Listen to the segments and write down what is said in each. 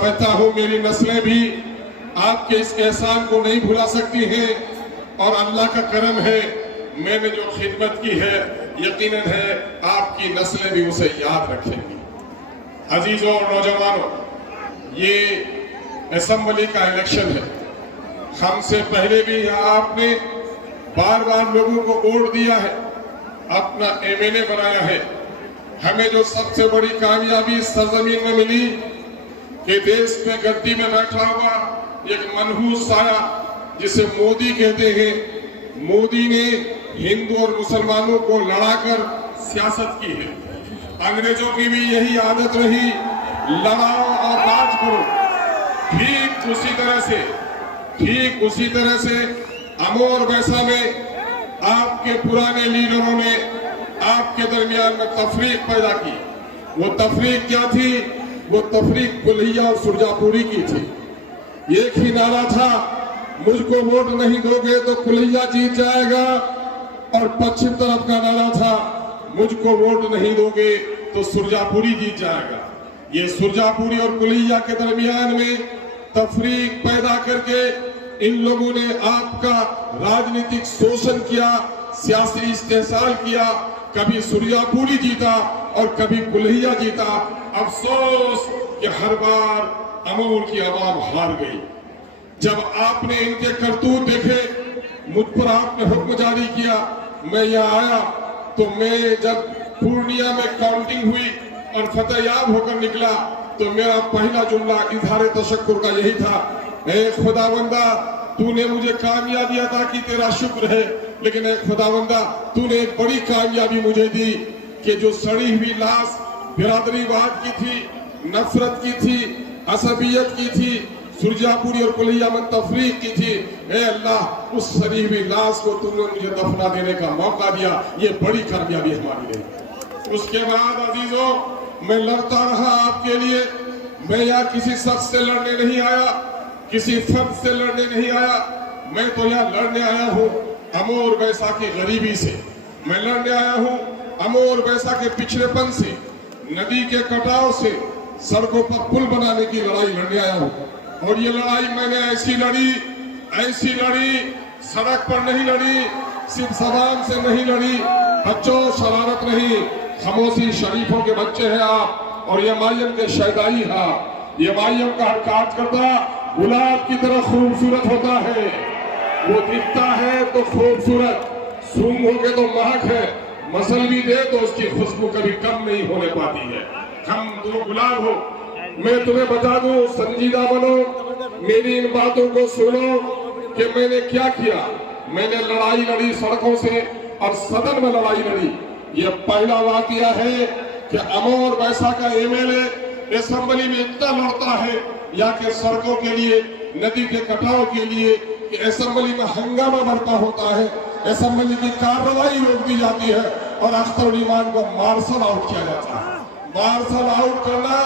समझता हूँ मेरी नस्लें भी आपके इस एहसान को नहीं भुला सकती हैं और अल्लाह का करम है, मैंने जो खिदमत की है यकीनन है आपकी नस्लें भी उसे याद रखेंगी। अजीजों और नौजवानों, ये असेंबली का इलेक्शन है। हमसे पहले भी आपने बार बार लोगों को वोट दिया है, अपना एमएलए बनाया है। हमें जो सबसे बड़ी कामयाबी इस सरजमीन में मिली कि देश में गद्दी में बैठा हुआ एक मनहूस साया जिसे मोदी कहते हैं, मोदी ने हिंदू और मुसलमानों को लड़ाकर सियासत की है। अंग्रेजों की भी यही आदत रही, लड़ाओ और राज करो। ठीक उसी तरह से अमोर वैसा में आपके पुराने लीडरों ने आपके दरमियान में तफरीक पैदा की। वो तफरीक क्या थी? वो तफरीक कुल्हिया और सुरजापुरी की थी। एक ही नारा था, मुझको वोट नहीं दोगे तो कुल्हिया जीत जाएगा, और पश्चिम तरफ का नारा था, मुझको वोट नहीं दोगे तो सुरजापुरी जीत जाएगा। ये सुरजापुरी और कुल्हिया के दरमियान में तफरीक पैदा करके इन लोगों ने आपका राजनीतिक शोषण किया, सियासी इस्तेहसाल किया। कभी सुरजापुरी जीता और कभी कुल्हिया जीता। अफसोस कि हर बार अमूल की आवाम हार गई। जब आपने इनके करतूत देखे, मुझ पर आपने हुक्म जारी किया, मैं यहाँ आया तो मैं जब पूर्णिया में काउंटिंग हुई और फतेहयाब होकर निकला तो मेरा पहला जुमला इजहार तशक्कुर का यही था, ए खुदावंदा तूने मुझे कामयाबी अता की, तेरा शुक्र है, लेकिन ए खुदावंदा तूने एक बड़ी कामयाबी मुझे दी कि जो सड़ी हुई लाश बिरादरीवाद की थी, नफरत की थी, असबियत की थी, सुरजापुरी और कुल्हिया में तफरीक की थी। ए अल्लाह, उस सड़ी हुई लाश को तुमने मुझे दफना देने का मौका दिया, ये बड़ी कामयाबी हमारी रही। उसके बाद अजीजों, मैं लड़ता रहा आपके लिए। मैं यहाँ किसी शख्स से लड़ने नहीं आया, किसी फर्द से लड़ने नहीं आया। मैं तो यहाँ लड़ने आया हूँ अमोर वैसा की गरीबी से। मैं लड़ने आया हूँ अमोर वैसा के पिछड़ेपन से, नदी के कटाव से, सड़कों पर पुल बनाने की लड़ाई लड़ने आया हूँ। और ये लड़ाई मैंने ऐसी लड़ी, सड़क पर नहीं लड़ी, सिर्फ जबान से नहीं लड़ी। बच्चों, शरारत नहीं, खामोशी शरीफों के बच्चे हैं आप, और ये मायम के शहदाई है। ये मायम का हर कार्यकर्ता गुलाब की तरह खूबसूरत होता है। वो दिखता है तो खूबसूरत, सूंघोगे तो महक है, मसल भी दे तो उसकी खुशबू कभी कम नहीं होने पाती है। हम तुम गुलाब हो। मैं तुम्हें बता दूं, संजीदा बनो, मेरी इन बातों को सुनो कि मैंने क्या किया। मैंने लड़ाई लड़ी सड़कों से और सदन में लड़ाई लड़ी। ये पहला वाकया है कि अमोर वैसा का एमएलए असेंबली में इतना लड़ता है या कि सड़कों के लिए, नदी के कटाव के लिए, कि असेंबली में हंगामा बढ़ता होता है, असेंबली की कार्रवाई रोक दी जाती है और अख्तर ईमान को मार्शल आउट किया जाता है। मार्शल आउट करना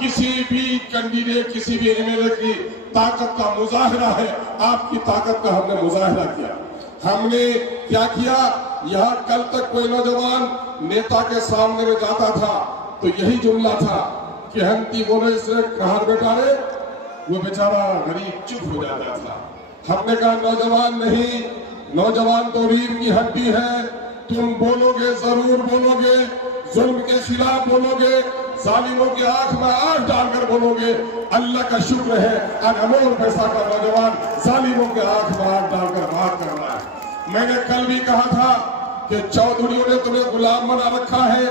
किसी भी कैंडिडेट, किसी भी एमएलए की ताकत का मुजाहिरा है। आपकी ताकत का हमने मुजाहिरा किया। हमने क्या किया? यहाँ कल तक कोई नौजवान नेता के सामने में जाता था तो यही जुमला था कि हंती बोले से कहा बेटा रे, वो बेचारा गरीब चुप हो जाता था। हमने कहा नौजवान नहीं, नौजवान तो रीढ़ की हड्डी है। तुम बोलोगे, जरूर बोलोगे, जुल्म के खिलाफ बोलोगे, जालिमों की आंख में आंख डालकर बोलोगे। अल्लाह का शुक्र है आज अमोर पैसा का नौजवान जालिमों के आंख में आंख डालकर बात कर रहा है। मैंने कल भी कहा था कि चौधरियों ने तुम्हें गुलाम बना रखा है,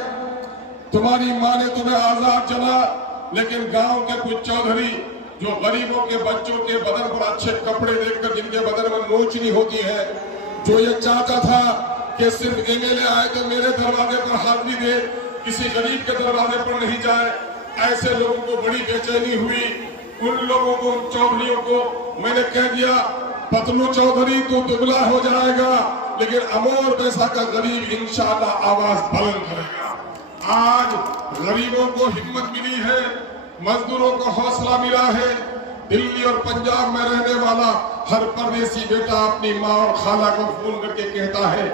तुम्हारी माँ ने तुम्हें आजाद चला, लेकिन गांव के कुछ चौधरी जो गरीबों के बच्चों के बदन पर अच्छे कपड़े देखकर जिनके बदन में नोचनी होती है, जो ये चाहता था कि सिर्फ एमएलए आए तो मेरे दरवाजे पर हाजिरी दे, किसी गरीब के दरवाजे पर नहीं जाए, ऐसे लोगों को बड़ी बेचैनी हुई। उन लोगों को, उन चौधरियों को मैंने कह दिया, पतलू चौधरी तू दुबला हो जाएगा, लेकिन अमोर पैसा का गरीब इंशाअल्लाह आवाज बुलंद करेगा। आज गरीबों को हिम्मत मिली है, मजदूरों को हौसला मिला है। दिल्ली और पंजाब में रहने वाला हर परदेसी बेटा अपनी माँ और खाला को फोन करके कहता है,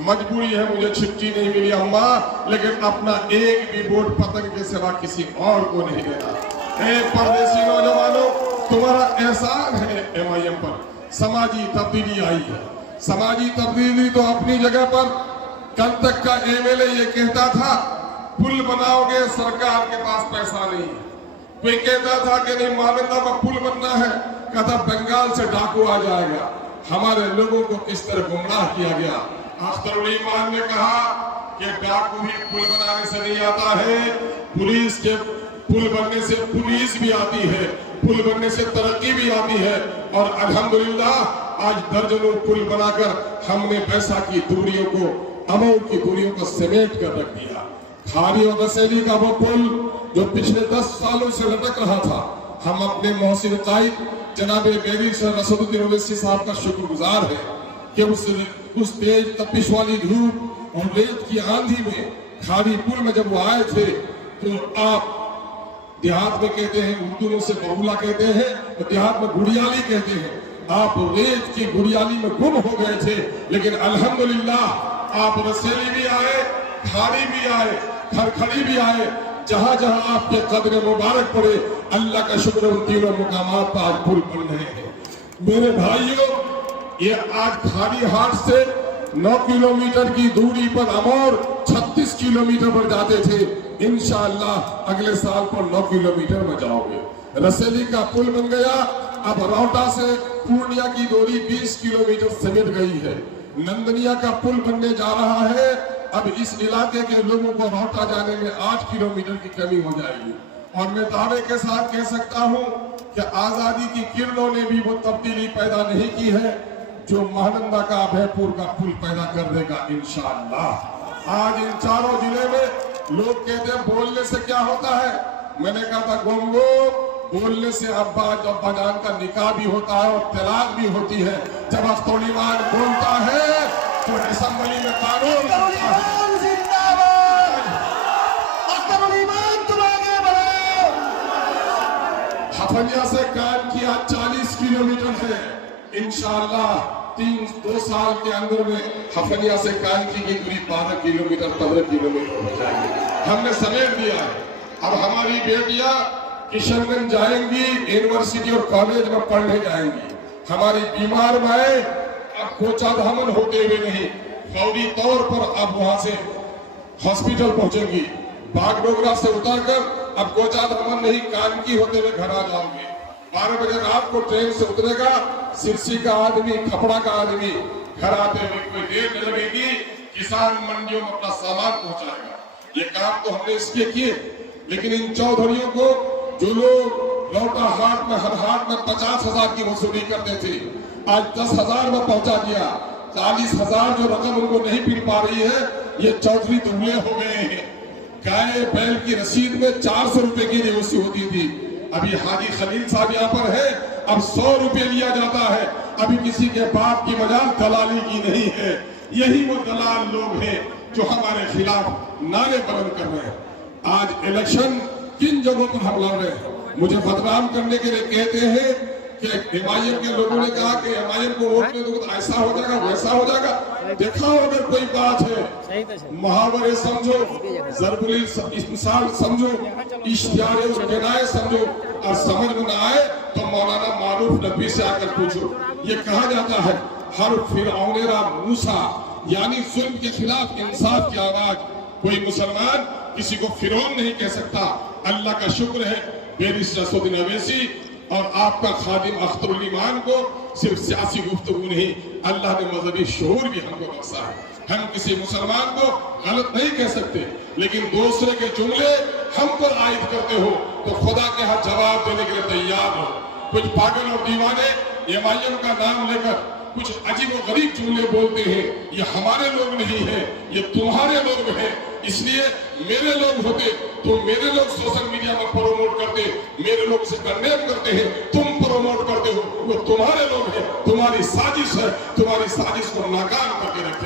मजबूरी है, मुझे छुट्टी नहीं मिली अम्मा, लेकिन अपना एक भी वोट पतंग के सिवा किसी और को नहीं देना। परदेसी नौजवान एहसान है MIM पर, समाजी तब्दीली आई है। समाजी तब्दीली तो अपनी जगह पर, कल तक का MLA ये कहता था पुल बनाओगे, सरकार के पास पैसा नहीं है। कोई कहता था कि नहीं महानंदा में पुल बनना है, कहता बंगाल से डाकू आ जाएगा। हमारे लोगों को किस तरह गुमराह किया गया। अख्तरुल ईमान ने कहा कि डाकू ही पुल बनाने से नहीं आता है, पुलिस के पुल बनने से पुलिस भी आती है, पुल बनने से तरक्की भी आती है। और अल्हम्दुलिल्लाह आज दर्जनों पुल बनाकर हमने पैसा की दूरियों को, अमौर की दूरियों को समेट कर रख दिया। खारी और रसेली का वो पुल जो पिछले 10 सालों से लटक रहा था, हम अपने मोहसिन कायद जनाबे बेरी सर रसदुद्दीन ओवैसी साहब का शुक्रगुजार है कि उस तेज तपिश वाली धूप और रेत की आंधी में खारी पुल में जब वो आए थे, तो आप देहात में कहते हैं, उर्दू में उसे बहुला कहते हैं, तो देहात में गुड़ियाली कहते हैं। आप रेत की गुड़ियाली में गुम हो गए थे, लेकिन अल्हम्दुलिल्लाह आप रसेली भी आए, खारी भी आए, खरखड़ी भी आए। जहां जहां आपके कदर मुबारक पड़े, अल्लाह का शुक्र उन तीनों मुकामात पर आज पुल बन रहे हैं। मेरे भाइयों, ये आज खारी हाट से 9 किलोमीटर की दूरी पर अमौर 36 किलोमीटर पर जाते थे। इंशाअल्लाह अगले साल पर 9 किलोमीटर में जाओगे। रसेली का पुल बन गया। अब रौटा से पूर्णिया की दूरी 20 किलोमीटर समेट गई है। नंदनिया का पुल बनने जा रहा है। अब इस इलाके के लोगों को रौटा जाने में 8 किलोमीटर की कमी हो जाएगी। और मैं दावे के साथ कह सकता हूं कि आजादी की किरणों ने भी वो तब्दीली पैदा नहीं की है जो महानंदा का अभयपुर का पुल पैदा कर देगा इंशाअल्लाह। आज इन चारों जिले में लोग कहते हैं बोलने से क्या होता है। मैंने कहा था गोंगो, बोलने से अब्बा जान का निकाह भी होता है और तलाक भी होती है। जब अख्तरुल ईमान बोलता है तो असेंबली में कानून बनता है। हफनिया से कान की 40 किलोमीटर है। इंशाअल्लाह 2 साल के अंदर में हफनिया से कानकी की दूरी 12 किलोमीटर 15 किलोमीटर हो जाएगी। हमने समेट दिया है। अब हमारी बेटियां किशनगंज जाएंगी, यूनिवर्सिटी और कॉलेज में पढ़ने जाएंगी। हमारी बीमार माए अब कोचाधामन होते हुए नहीं, फौरी तौर पर अब वहां से हॉस्पिटल पहुंचेंगी। बागडोगरा से उतरकर अब कोचाधामन नहीं, कानकी होते हुए घर आ जाओगे। 12 बजे रात को ट्रेन से उतरेगा सिरसी का आदमी, खपड़ा का आदमी। घर आते हुए कोई देर नहीं लगेगी, किसान मंडियों में अपना सामान पहुंचाएगा। ये काम तो हमने इसके किए, लेकिन इन चौधरियों को जो लोग लौटा हाट में हर हाट में 50,000 की वसूली करते थे, आज 10,000 में पहुंचा दिया। 40,000 जो रकम उनको नहीं मिल पा रही है, ये चौधरी दुबले हो गए हैं। गाय बैल की रसीद में 400 रुपए की वसूली होती थी, अभी हाजी खलील साहब यहाँ पर है, अब 100 रुपए लिया जाता है। अभी किसी के बाप की मजाल दलाली की नहीं है। यही वो दलाल लोग हैं जो हमारे खिलाफ नारे बुलंद कर रहे हैं। आज इलेक्शन किन जगहों पर हम लड़ रहे हैं, मुझे बदनाम करने के लिए कहते हैं कि MIM के लोगों ने कहा कि MIM को वोट में तो ऐसा हो जाएगा वैसा हो जाएगा। देखा हो अगर कोई बात है, मुहावरे समझो, ज़रबुल इस्तिसाल समझो, इश्तिहारे और किनाए समझो, और समझ में ना आए तो मौलाना मारूफ नबी से आकर पूछो। ये कहा जाता है हर फिरौनेरा मूसा, यानी जुल्म के खिलाफ इंसाफ की आवाज। कोई मुसलमान किसी को फिरौन नहीं कह सकता। अल्लाह का शुक्र है बैरिस्टर रसदुद्दीन ओवैसी और आपका खादिम अख्तरुल ईमान को सिर्फ सियासी गुफ्तगू नहीं, अल्लाह ने मजहबी शऊर भी हमको बख्शा है। हम किसी मुसलमान को गलत नहीं कह सकते, लेकिन दूसरे के जुमले हम पर आयद करते हो तो खुदा के हाथ जवाब देने के लिए तैयार हो। कुछ पागल और दीवाने MIM का नाम लेकर कुछ अजीब और गरीब जुमले बोलते हैं, ये हमारे लोग नहीं है, ये तुम्हारे लोग हैं। इसलिए मेरे लोग होते तो मेरे लोग सोशल मीडिया में प्रोमोट करते, मेरे लोग से कंडेम करते हैं, तुम प्रोमोट करते हो, वो तुम्हारे लोग हैं, तुम्हारी साजिश है, तुम्हारी साजिश को नाकाम करके रखें।